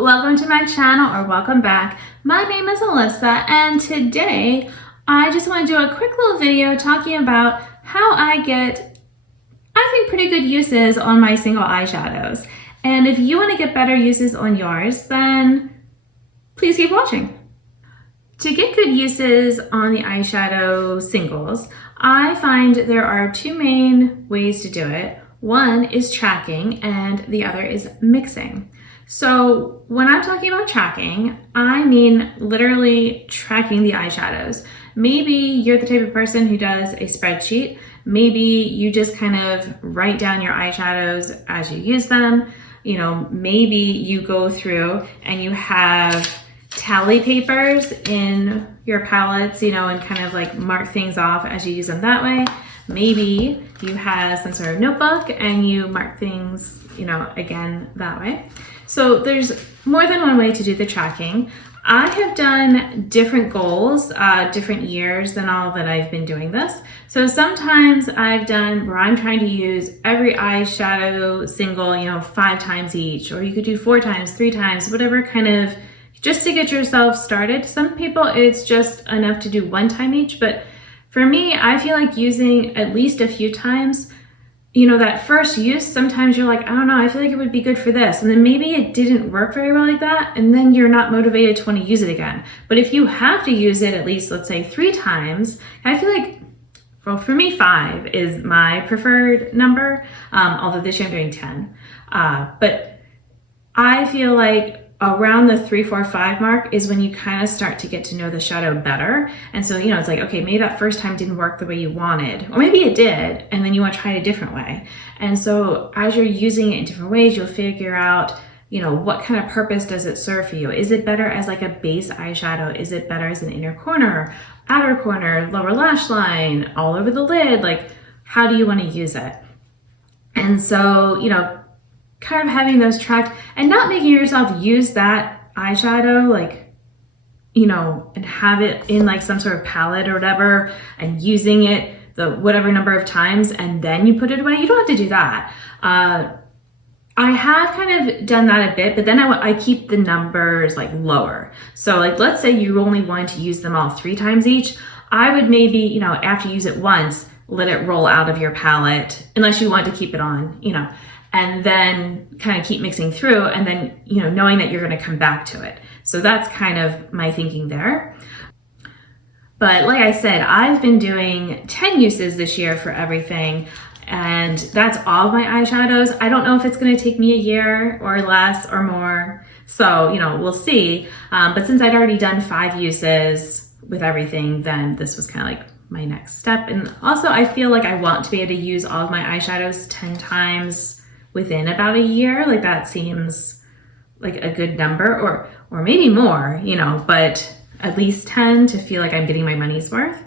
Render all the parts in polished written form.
welcome to my channel, or welcome back. My name is Alyssa, and today I just want to do a quick little video talking about how I get, I think, pretty good uses on my single eyeshadows. And if you want to get better uses on yours, then please keep watching. To get good uses on the eyeshadow singles, I find there are two main ways to do it. One is tracking and the other is mixing. So when I'm talking about tracking, I mean literally tracking the eyeshadows. Maybe you're the type of person who does a spreadsheet. Maybe you just kind of write down your eyeshadows as you use them. You know, maybe you go through and you have tally papers in your palettes, you know, and kind of like mark things off as you use them that way. Maybe you have some sort of notebook and you mark things, you know, again, that way. So there's more than one way to do the tracking. I have done different goals, different years than all that I've been doing this. So sometimes I've done where I'm trying to use every eyeshadow single, you know, 5 times each, or you could do 4 times, 3 times, whatever kind of, just to get yourself started. Some people, it's just enough to do 1 time each, but for me, I feel like using at least a few times. You know, that first use, sometimes you're like, I don't know, I feel like it would be good for this. And then maybe it didn't work very well like that. And then you're not motivated to want to use it again. But if you have to use it at least, let's say 3 times, I feel like, well, for me, 5 is my preferred number. Although this year I'm doing 10. But I feel like around the 3, 4, 5 mark is when you kind of start to get to know the shadow better. And so, you know, it's like, okay, maybe that first time didn't work the way you wanted, or maybe it did, and then you want to try it a different way. And so as you're using it in different ways, you'll figure out, you know, what kind of purpose does it serve for you? Is it better as like a base eyeshadow? Is it better as an inner corner, outer corner, lower lash line, all over the lid? Like, how do you want to use it? And so, you know, kind of having those tracked and not making yourself use that eyeshadow, like, you know, and have it in like some sort of palette or whatever and using it the whatever number of times and then you put it away. You don't have to do that. I have kind of done that a bit, but then I keep the numbers like lower. So like, let's say you only want to use them all 3 times each. I would maybe, you know, after you use it once, let it roll out of your palette unless you want to keep it on, you know, and then kind of keep mixing through and then, you know, knowing that you're going to come back to it. So that's kind of my thinking there. But like I said, I've been doing 10 uses this year for everything, and that's all of my eyeshadows. I don't know if it's going to take me a year or less or more. So, you know, we'll see. But since I'd already done 5 uses with everything, then this was kind of like my next step. And also I feel like I want to be able to use all of my eyeshadows 10 times within about a year. Like that seems like a good number, or maybe more, you know, but at least 10 to feel like I'm getting my money's worth.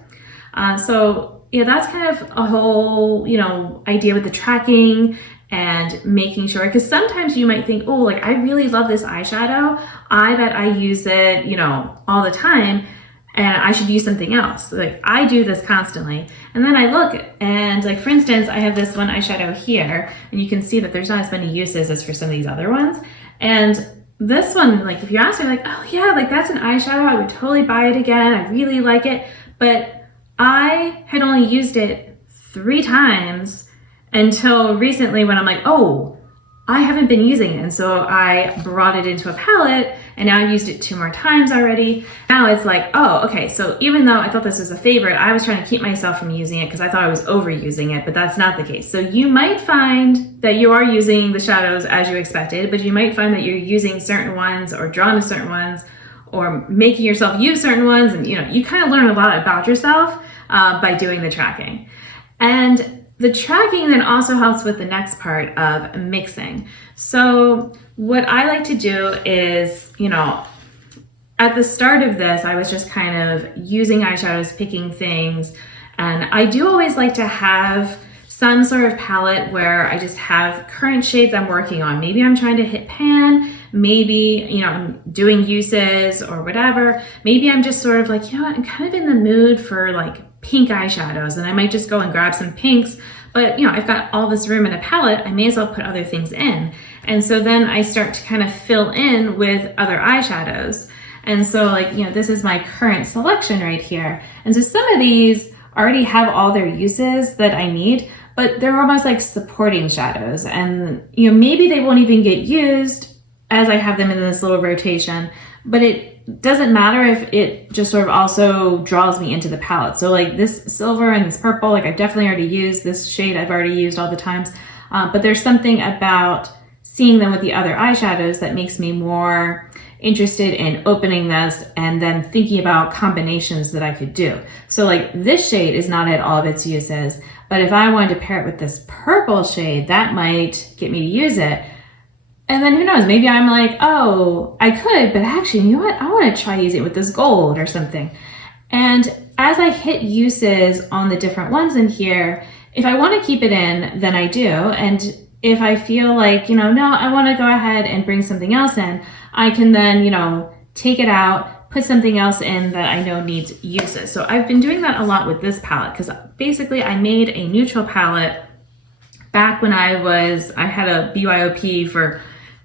So yeah, that's kind of a whole, you know, idea with the tracking and making sure, because sometimes you might think, oh, like I really love this eyeshadow. I bet I use it, you know, all the time, and I should use something else. Like I do this constantly. And then I look and like, for instance, I have this one eyeshadow here and you can see that there's not as many uses as for some of these other ones. And this one, like if you ask me like, oh yeah, like that's an eyeshadow, I would totally buy it again. I really like it. But I had only used it 3 times until recently when I'm like, oh, I haven't been using it. And so I brought it into a palette and now I've used it 2 more times already. Now it's like, oh, okay. So even though I thought this was a favorite, I was trying to keep myself from using it because I thought I was overusing it, but that's not the case. So you might find that you are using the shadows as you expected, but you might find that you're using certain ones or drawn to certain ones or making yourself use certain ones. And, you know, you kind of learn a lot about yourself by doing the tracking. And the tracking then also helps with the next part of mixing. So what I like to do is, you know, at the start of this, I was just kind of using eyeshadows, picking things. And I do always like to have some sort of palette where I just have current shades I'm working on. Maybe I'm trying to hit pan, maybe, you know, I'm doing uses or whatever. Maybe I'm just sort of like, you know what, I'm kind of in the mood for like pink eyeshadows and I might just go and grab some pinks. But, you know, I've got all this room in a palette, I may as well put other things in. And so then I start to kind of fill in with other eyeshadows. And so like, you know, this is my current selection right here. And so some of these already have all their uses that I need, but they're almost like supporting shadows. And, you know, maybe they won't even get used as I have them in this little rotation, but it doesn't matter if it just sort of also draws me into the palette. So like this silver and this purple, like I've definitely already used. This shade I've already used all the times, but there's something about seeing them with the other eyeshadows that makes me more interested in opening this and then thinking about combinations that I could do. So like this shade is not at all of its uses, but if I wanted to pair it with this purple shade, that might get me to use it. And then who knows, maybe I'm like, oh, I could, but actually, you know what? I want to try using it with this gold or something. And as I hit uses on the different ones in here, if I want to keep it in, then I do. And if I feel like, you know, no, I want to go ahead and bring something else in, I can then, you know, take it out, put something else in that I know needs uses. So I've been doing that a lot with this palette because basically I made a neutral palette back when I had a BYOP for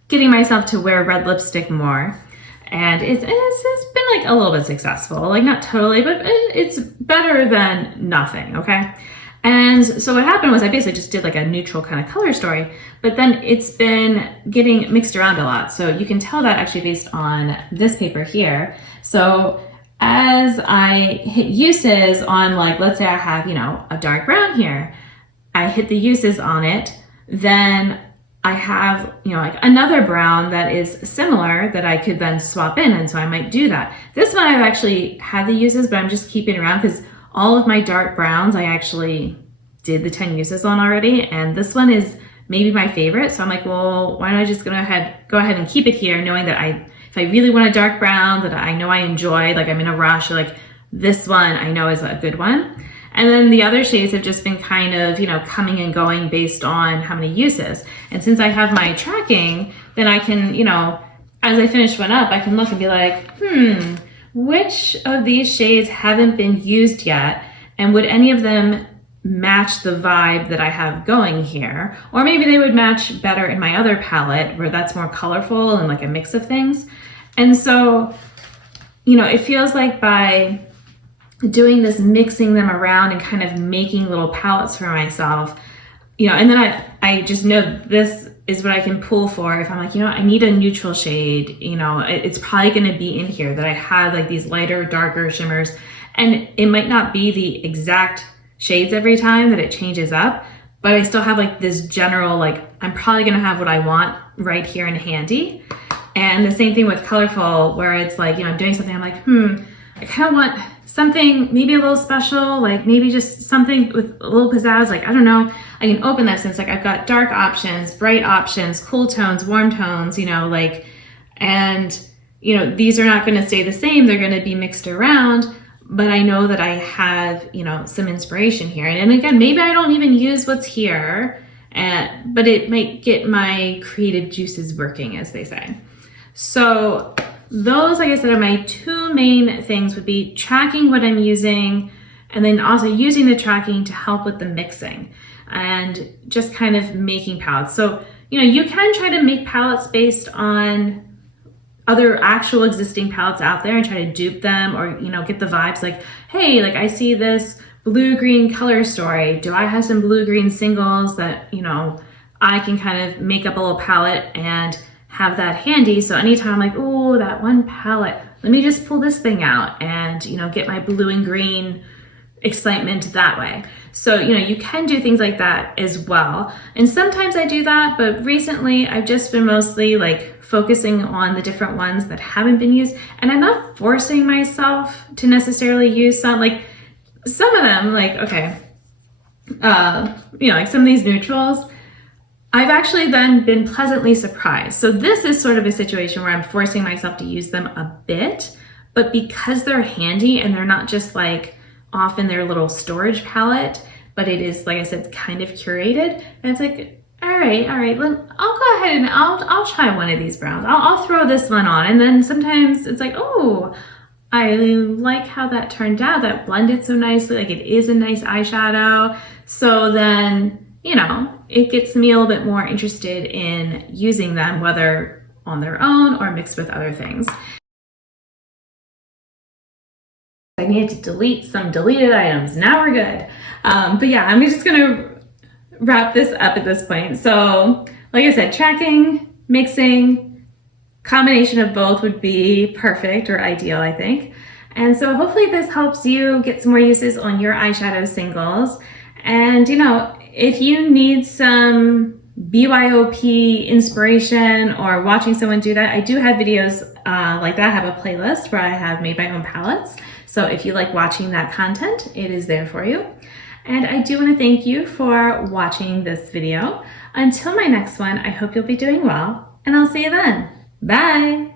getting myself to wear red lipstick more. And it's been like a little bit successful, like not totally, but it's better than nothing, okay? And so what happened was I basically just did like a neutral kind of color story, but then it's been getting mixed around a lot. So you can tell that actually based on this paper here. So as I hit uses on, like, let's say I have, you know, a dark brown here, I hit the uses on it, then I have, you know, like another brown that is similar that I could then swap in. And so I might do that. This one I've actually had the uses, but I'm just keeping around because all of my dark browns I actually did the 10 uses on already. And this one is maybe my favorite. So I'm like, well, why don't I just go ahead and keep it here, knowing that if I really want a dark brown that I know I enjoy, like I'm in a rush, or like this one I know is a good one. And then the other shades have just been kind of, you know, coming and going based on how many uses. And since I have my tracking, then I can, you know, as I finish one up, I can look and be like, which of these shades haven't been used yet? And would any of them match the vibe that I have going here? Or maybe they would match better in my other palette where that's more colorful and like a mix of things. And so, you know, it feels like by doing this, mixing them around and kind of making little palettes for myself, you know, and then I just know this is what I can pull for if I'm like, you know, I need a neutral shade, you know, it's probably going to be in here that I have like these lighter, darker shimmers, and it might not be the exact shades every time that it changes up, but I still have like this general, like I'm probably going to have what I want right here and handy. And the same thing with colorful, where it's like, you know, I'm doing something, I'm like, I kind of want something maybe a little special, like maybe just something with a little pizzazz, like, I don't know, I can open this and it's like, I've got dark options, bright options, cool tones, warm tones, you know, like, and, you know, these are not going to stay the same. They're going to be mixed around, but I know that I have, you know, some inspiration here. And again, maybe I don't even use what's here, but it might get my creative juices working, as they say. So those, like I said, are my two main things, would be tracking what I'm using and then also using the tracking to help with the mixing and just kind of making palettes. So, you know, you can try to make palettes based on other actual existing palettes out there and try to dupe them, or, you know, get the vibes like, hey, like I see this blue-green color story. Do I have some blue-green singles that, you know, I can kind of make up a little palette and have that handy. So anytime I'm like, oh, that one palette, let me just pull this thing out and, you know, get my blue and green excitement that way. So, you know, you can do things like that as well. And sometimes I do that, but recently I've just been mostly like focusing on the different ones that haven't been used. And I'm not forcing myself to necessarily use some, like some of them, like, okay, you know, like some of these neutrals, I've actually then been pleasantly surprised. So this is sort of a situation where I'm forcing myself to use them a bit, but because they're handy and they're not just like off in their little storage palette, but it is, like I said, kind of curated. And it's like, all right, I'll go ahead and I'll try one of these browns. I'll throw this one on. And then sometimes it's like, oh, I like how that turned out. That blended so nicely. Like it is a nice eyeshadow. So then, you know, it gets me a little bit more interested in using them, whether on their own or mixed with other things. I needed to delete some deleted items. Now we're good. But yeah, I'm just gonna wrap this up at this point. So like I said, tracking, mixing, combination of both would be perfect or ideal, I think. And so hopefully this helps you get some more uses on your eyeshadow singles. And you know, if you need some BYOP inspiration or watching someone do that, I do have videos like that. I have a playlist where I have made my own palettes. So if you like watching that content, it is there for you. And I do want to thank you for watching this video. Until my next one, I hope you'll be doing well, and I'll see you then. Bye!